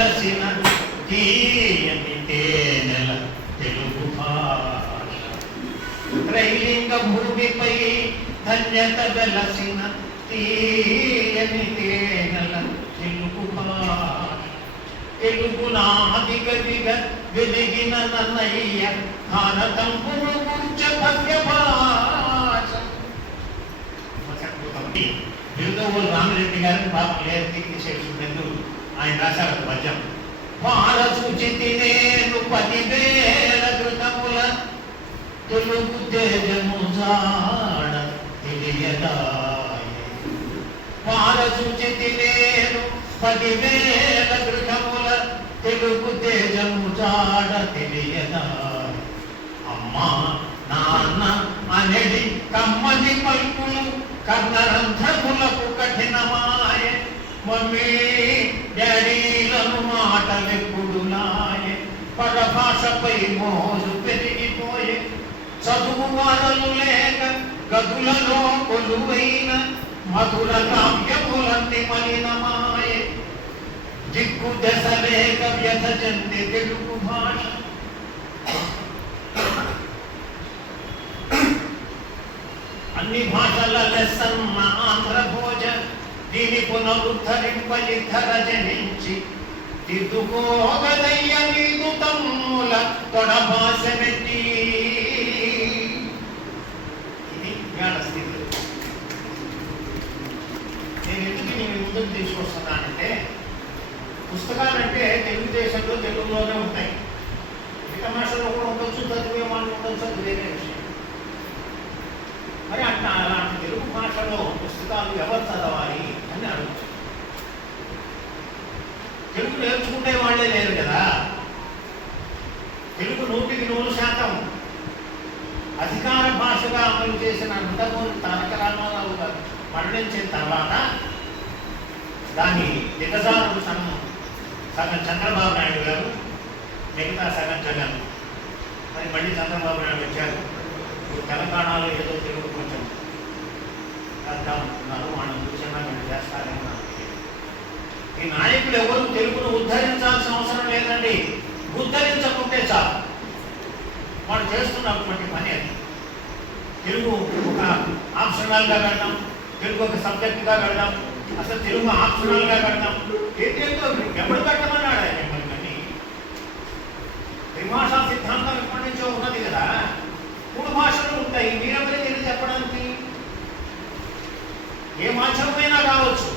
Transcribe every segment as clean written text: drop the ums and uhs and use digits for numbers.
వెలసిన తీయని తేనెల తెలుగు భాష త్రైలింగ భూమిపై ధన్యత వెలసిన తీయని తేనెల తెలుగు భాష తెలుగు నాది గదిగ వెలిగిన నన్నయ్య భారతం పురుగుంచ భవ్య భాష. బిరుదవోలు రామిరెడ్డి గారిని పాపం లేరికి తీసేసుకునేందు ఆయన రాశారు పద్యం. పారసూచితి నేను 10,000 కృతముల తెలుగు తేజము జాడ తెలియదాయే. పారసూచితి నేను 10,000 కృతముల తెలుగు తేజము జాడ తెలియదాయే. అమ్మా నాన్న అనేది కమ్మని పలుకులు కర్ణరంధ్రములకు కఠినమాయ. మమ్మీ డాడీలను మాటలెప్పుడులాయే. పరభాషపై మోజు పెరిగిపోయే. చదువు వారలు లేక గదులలో కొలువైన మధుర కావ్యములన్నీ మలినమాయే. దిక్కు దశ లేక వ్యథ చెంది తెలుగు భాష. అన్ని భాషల లెస్సన్న ఆంధ్ర భోజ దీని పునరుద్ధరింపలిద్ధర జనించి దిద్దుకోగదయ్య నీదు తమ్ముల తొడభాష పెట్టి. ఇది జ్ఞాన స్థితి. నేను ఎందుకు నేను ముందుకు తీసుకొస్తున్నానంటే పుస్తకాలంటే తెలుగుదేశంలో తెలుగులోనే ఉంటాయి. మిగతా భాషలో కూడా ఉండొచ్చు, చదివే వాళ్ళు ఉండొచ్చు, అది వేరే విషయం. మరి అలాంటి తెలుగు భాషలో పుస్తకాలు ఎవరు చదవాలి అని అడుగుతారు. తెలుగు నేర్చుకుంటే వాళ్ళే లేరు కదా. తెలుగు 100% అధికార భాషగా అమలు చేసిన నందమూరి తారక రామారావు గారు మరణించిన తర్వాత దాని దిగజారుడు సగం చంద్రబాబు నాయుడు గారు, మిగతా సగం జగన్. మరి మళ్ళీ చంద్రబాబు నాయుడు వచ్చారు. తెలంగాణలో ఏదో తెలుగు కొంచెం అంటున్నారు, వాళ్ళని చూసినా మేము చేస్తారేమో. ఈ నాయకులు ఎవరు తెలుగును ఉద్ధరించాల్సిన అవసరం లేదండి. ఉద్ధరించకుంటే చాలు. వాళ్ళు చేస్తున్నటువంటి పని అది. తెలుగు ఒక ఆప్షనల్గా పెడదాం, తెలుగు ఒక సబ్జెక్టుగా పెడదాం, అసలు తెలుగు ఆప్షనల్గా పెడదాం. ఏంటో ఎవరు పెట్టమన్నాడు ఆయన మిమ్మల్ని. కానీ త్రిభాషా సిద్ధాంతం ఎప్పటి నుంచో ఉన్నది కదా. 3 భాషలు ఉంటాయి. మీరెవరే తెలియదు చెప్పడానికి. ఏ మాధ్యమైనా కావచ్చు.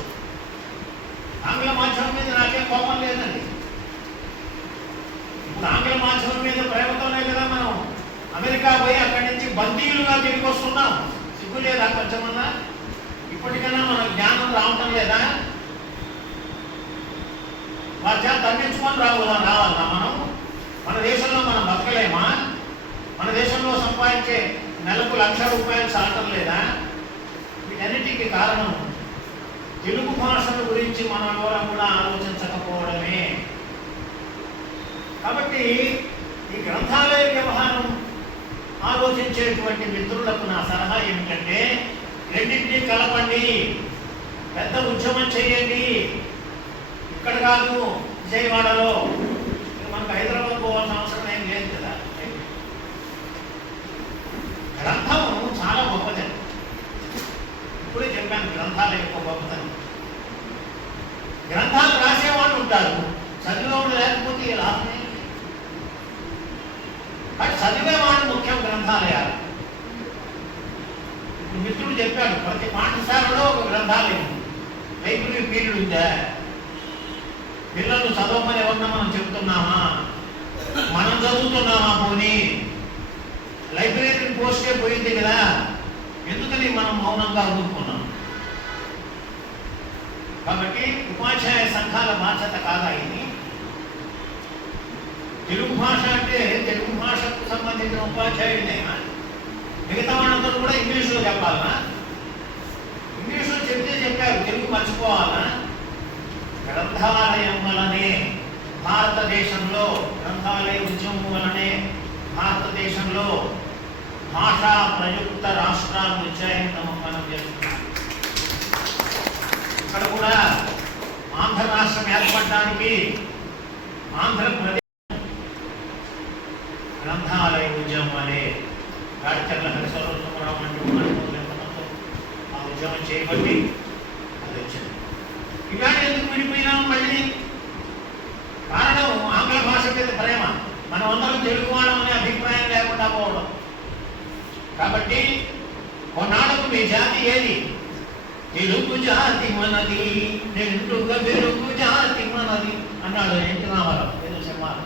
ఆంగ్ల మాధ్యమం మీద నాకేం కోపం లేదండి. ఇప్పుడు ఆంగ్ల మాధ్యమం మీద ప్రేమతోనే కదా మనం అమెరికా పోయి అక్కడి నుంచి బందీలుగా తిరిగి వస్తున్నాం. సిగ్గు లేదా కొంచెమన్నా? ఇప్పటికైనా మన జ్ఞానం రావటం లేదా? వారి చేత తగ్గించుకొని రావాలన్నా మనం? మన దేశంలో మనం బతకలేమా? మన దేశంలో సంపాదించే నెలకు ₹1,00,000 చాలటం లేదా? వీటన్నిటికీ కారణం తెలుగు భాషల గురించి మనం ఎవరం కూడా ఆలోచించకపోవడమే. కాబట్టి ఈ గ్రంథాలయ వ్యవహారం ఆలోచించేటువంటి మిత్రులకు నా సలహా ఏమిటంటే, రెండింటినీ కలపండి, పెద్ద ఉద్యమం చేయండి. ఇక్కడ కాదు, విజయవాడలో. మనకు హైదరాబాద్ పోవాల్సిన అవసరం ఏం లేదు కదా. గ్రంథం చాలా గొప్పదని ఇప్పుడే చెప్పాను. గ్రంథాల యొక్క గొప్పతనం. గ్రంథాలు రాసేవాళ్ళు ఉంటారు, చదివేవాళ్ళు లేకపోతే ఇలా. కానీ చదివేవాళ్ళు ముఖ్యం గ్రంథాలయాలు. ఇప్పుడు మిత్రుడు చెప్పాడు, ప్రతి పాఠశాలలో ఒక గ్రంథాలయం, లైబ్రరీ పీరియడ్ ఉందా? పిల్లలు చదవమని ఎవరన్నా మనం చెప్తున్నామా? మనం చదువుతున్నామా? పోనీ లైబ్రరీ పోస్టే పోయింది కదా. ఎందుకని మనం మౌనంగా ఊరుకున్నాం? కాబట్టి ఉపాధ్యాయ సంఘాల బాధ్యత కాదా ఇది? తెలుగు భాష అంటే తెలుగు భాషకు సంబంధించిన ఉపాధ్యాయుడినేనా? మిగతా వాళ్ళందరూ కూడా ఇంగ్లీష్లో చెప్పాలనా? ఇంగ్లీష్లో చెప్తే చెప్పారు, తెలుగు మర్చిపోవాలా? గ్రంథాలయం వలనే భారతదేశంలో, గ్రంథాలయ ఉద్యమం వలనే భారతదేశంలో భాషా ప్రయుక్త రాష్ట్రాలు వచ్చాయని మనం చేస్తున్నాం. ఇక్కడ కూడా ఆంధ్ర రాష్ట్రం ఏర్పడడానికి ఆంధ్రప్రదేశ్ గ్రంథాలయ ఉద్యమం అనే రాజచర్ల హరిశ్వరరావు అంటూ ఆ ఉద్యమం చేయబట్టి అది వచ్చింది. ఇవాళ ఎందుకు విడిపోయినా మళ్ళీ కారణం ఆంగ్ల భాష మీద ప్రేమ, మనం అందరం తెలుగు వాళ్ళం అనే అభిప్రాయం లేకుండా పోవడం. కాబట్టి కొన్నాళ్ళకు మీ జాతి ఏది? తెలుగు జాతి మనది, నిండుగా వెలుగు జాతి మనది అన్నాడు ఎన్టీ రామారావు ఏదో సినిమాలో.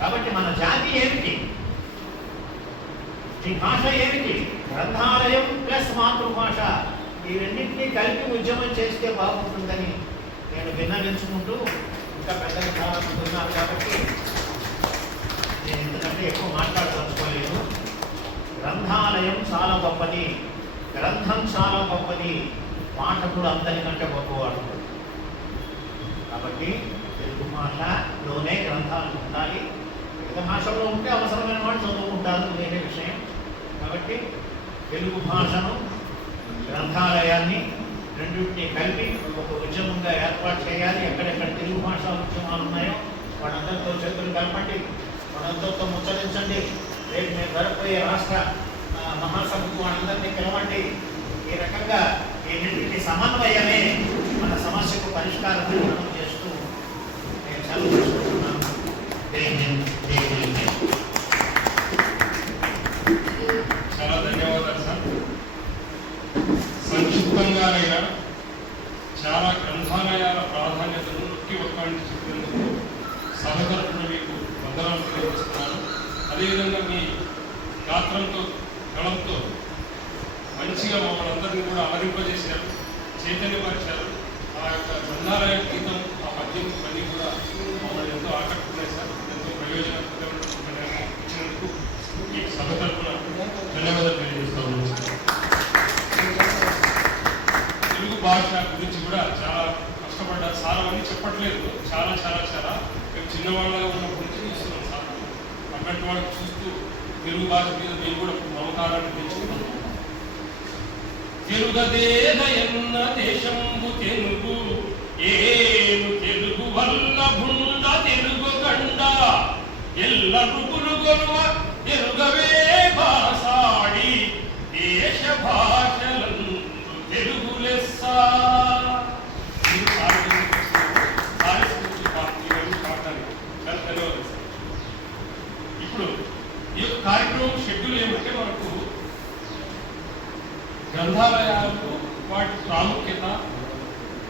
కాబట్టి మన జాతి ఏమిటి? ఈ భాష ఏమిటి? గ్రంథాలయం ప్లస్ మాతృభాష, ఈ రెండింటినీ కలిపి ఉద్యమం చేస్తే బాగుంటుందని నేను విన్నవించుకుంటూ, ఇంకా పెద్దలు చాలా మంది ఉన్నారు కాబట్టి నేను ఎందుకంటే ఎక్కువ మాట్లాడదలుచుకోలేదు. గ్రంథాలయం చాలా గొప్పది, గ్రంథం చాలా గొప్పది, పాఠకుడు అందరికంటే గొప్పవాడు. కాబట్టి తెలుగు భాషలోనే గ్రంథాలు ఉండాలి. మిగతా భాషలో ఉంటే అవసరమైన వాళ్ళు చదువుకుంటారు, వేరే విషయం. కాబట్టి తెలుగు భాషను, గ్రంథాలయాన్ని రెండింటినీ కలిపి ఒక ఉద్యమంగా ఏర్పాటు చేయాలి. ఎక్కడెక్కడ తెలుగు భాషా ఉద్యమాలు ఉన్నాయో వాళ్ళందరితో చేతులు కలపండి, వాళ్ళందరితో ముచ్చరించండి. రేపు నేను జరగబోయే రాష్ట్ర మహాసభకు వాళ్ళందరినీ పిలవండి. ఈ రకంగా ఈ రెండింటి సమన్వయమే మన సమస్యకు పరిష్కారం నిర్మాణం చేస్తూ నేను సెలవు తీసుకుంటున్నాను. చాలా ధన్యవాదాలు సార్. సంక్షిప్తంగానైనా చాలా గ్రంథాలయాల ప్రాధాన్యతను నొక్కి ఒక్కటి చెప్పినందుకు సభ తరపున మీకు వందనాలు తెలియజేస్తున్నాను. అదేవిధంగా మీ గాత్రంతో, గళంతో మంచిగా మమ్మల్ని అందరినీ కూడా అలరింపజేశారు, చైతన్యపరిచారు. ఆ యొక్క గ్రంథాలయ గీతం, ఆ పద్యం ఇవన్నీ కూడా మమ్మల్ని ఎంతో ఆకట్టుకున్నాయి సార్. ఎంతో ప్రయోజనకరమైన ఇచ్చినందుకు ఈ సభ తరపున ధన్యవాదాలు తెలియజేస్తా ఉన్నాను సార్. తెలుగు భాష గురించి కూడా చాలా కష్టపడ్డారు సార్. అవన్నీ చెప్పట్లేదు, చాలా చాలా చాలా మేము చిన్నవాళ్ళగా ఉన్నప్పటి నుంచి చూస్తున్నాం సార్. అక్కడి వాళ్ళకి చూస్తూ తెలుగు భాష మీద మేము కూడా మమకారాన్ని పెంచుకున్నాం. తెలుగదేదయన్న దేశంబు తెలుగు, ఏను తెలుగు వల్ల భుండ తెలుగు గండ, ఎల్ల రుపులు గొలువ తెలుగవే భాషాడి, దేశ భాషలందు తెలుగు లెస్స. ఇప్పుడు ఈ కార్యక్రమం షెడ్యూల్ ఏమంటే మనకు గ్రంథాలయాలకు వాటి ప్రాముఖ్యత,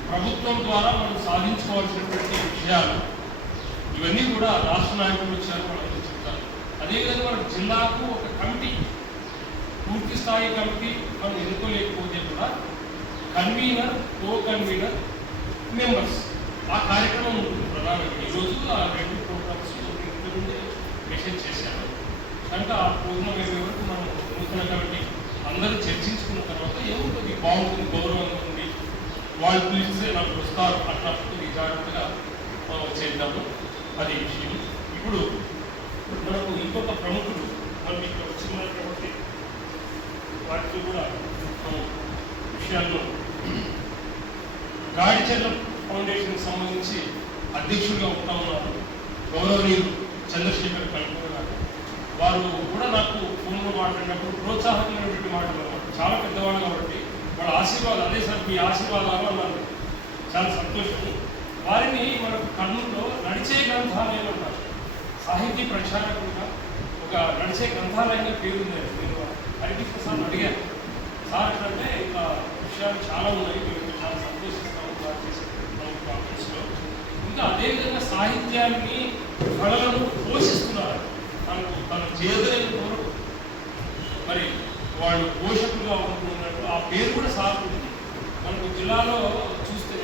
ప్రభుత్వం ద్వారా మనం సాధించుకోవాల్సినటువంటి విషయాలు, ఇవన్నీ కూడా రాష్ట్ర నాయకులు వచ్చారు, వాళ్ళకి చెప్తారు. అదేవిధంగా మనకు జిల్లాకు ఒక కమిటీ, పూర్తి స్థాయి కమిటీ మనం ఎన్నుకోలేకపోతే కూడా కన్వీనర్, కో కన్వీనర్, మెంబర్స్ ఆ కార్యక్రమం ఉంటుంది ప్రధానంగా. ఈరోజు ఆ 2 ప్రోగ్రామ్స్ నుండి మెసేజ్ చేశాను. కనుక ఆ ప్రోగ్రాం వరకు మనం నూతన కమిటీ అందరూ చర్చించుకున్న తర్వాత ఏముంటుంది, బాగుంటుంది, గౌరవంగా ఉంది, వాళ్ళు పిలిస్తే నాకు వస్తారు అన్నప్పుడు ఈ జాగ్రత్తగా చేద్దాము. అది విషయం. ఇప్పుడు మనకు ఇంకొక ప్రముఖుడు మనకి ఇక్కడ వచ్చిన్నారు కాబట్టి వాటికి కూడా విషయాల్లో గాడిచెర్ల ఫౌండేషన్ సంబంధించి అధ్యక్షుడిగా ఉంటా ఉన్నారు గౌరవనీయులు చంద్రశేఖర్ కల్పూర్ గారు. వారు కూడా నాకు ఫోన్లో మాట్లాడినప్పుడు ప్రోత్సాహకమైనటువంటి మాటలు అన్నమాట. చాలా పెద్దవాళ్ళు కాబట్టి వాళ్ళ ఆశీర్వాదాలు, అదే సార్ మీ ఆశీర్వాదాలు అన్నారు, చాలా సంతోషము. వారిని మనకు కర్నూలులో నడిచే గ్రంథాలయం అంటారు. సాహితీ ప్రచారకులుగా ఒక నడిచే గ్రంథాలయంగా పేరుంది. నేను హరికృష్ణ సార్ని అడిగాను, సార్ ఏంటంటే ఇంకా విషయాలు చాలా ఉన్నాయి, మేము చాలా సంతోషిస్తాము వారు చేసే కాన్ఫరెన్స్లో. ఇంకా అదేవిధంగా సాహిత్యాన్ని, కళలను పోషిస్తున్నారు. తను చేయదలేని కోరడు, మరి వాళ్ళు పోషకులుగా ఉంటున్నట్టు ఆ పేరు కూడా సార్ ఉంది. మనకు జిల్లాలో చూస్తే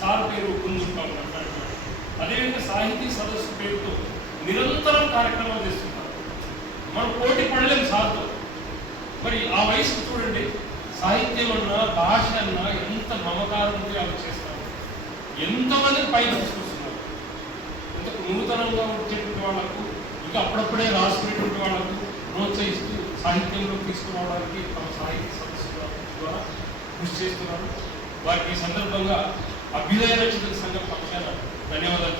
సార్ పేరు గుంజుకుంటా ఉంటాడు. అదేవిధంగా సాహితీ సదస్సు పేరుతో నిరంతరం కార్యక్రమాలు చేస్తున్నారు. మనం పోటీ పడలేము సార్తో. మరి ఆ వయసుకు చూడండి, సాహిత్యం అన్నా, భాష అన్నా ఎంత మమకారం ఉంటే అవి చేస్తారు. ఎంతమందిని పైకి తీసుకొస్తున్నారు. ఇంతకు నూతనంగా వచ్చేటువంటి వాళ్ళకు, ఇంకా అప్పుడప్పుడే రాసుకునేటువంటి వాళ్ళకు ప్రోత్సహిస్తూ సాహిత్యంలో తీసుకురావడానికి తమ సాహిత్య సదస్సుల ద్వారా కృషి చేస్తున్నారు. వారికి ఈ సందర్భంగా అభ్యుదయ రక్షకుల సంఘం పక్షాన ధన్యవాదాలు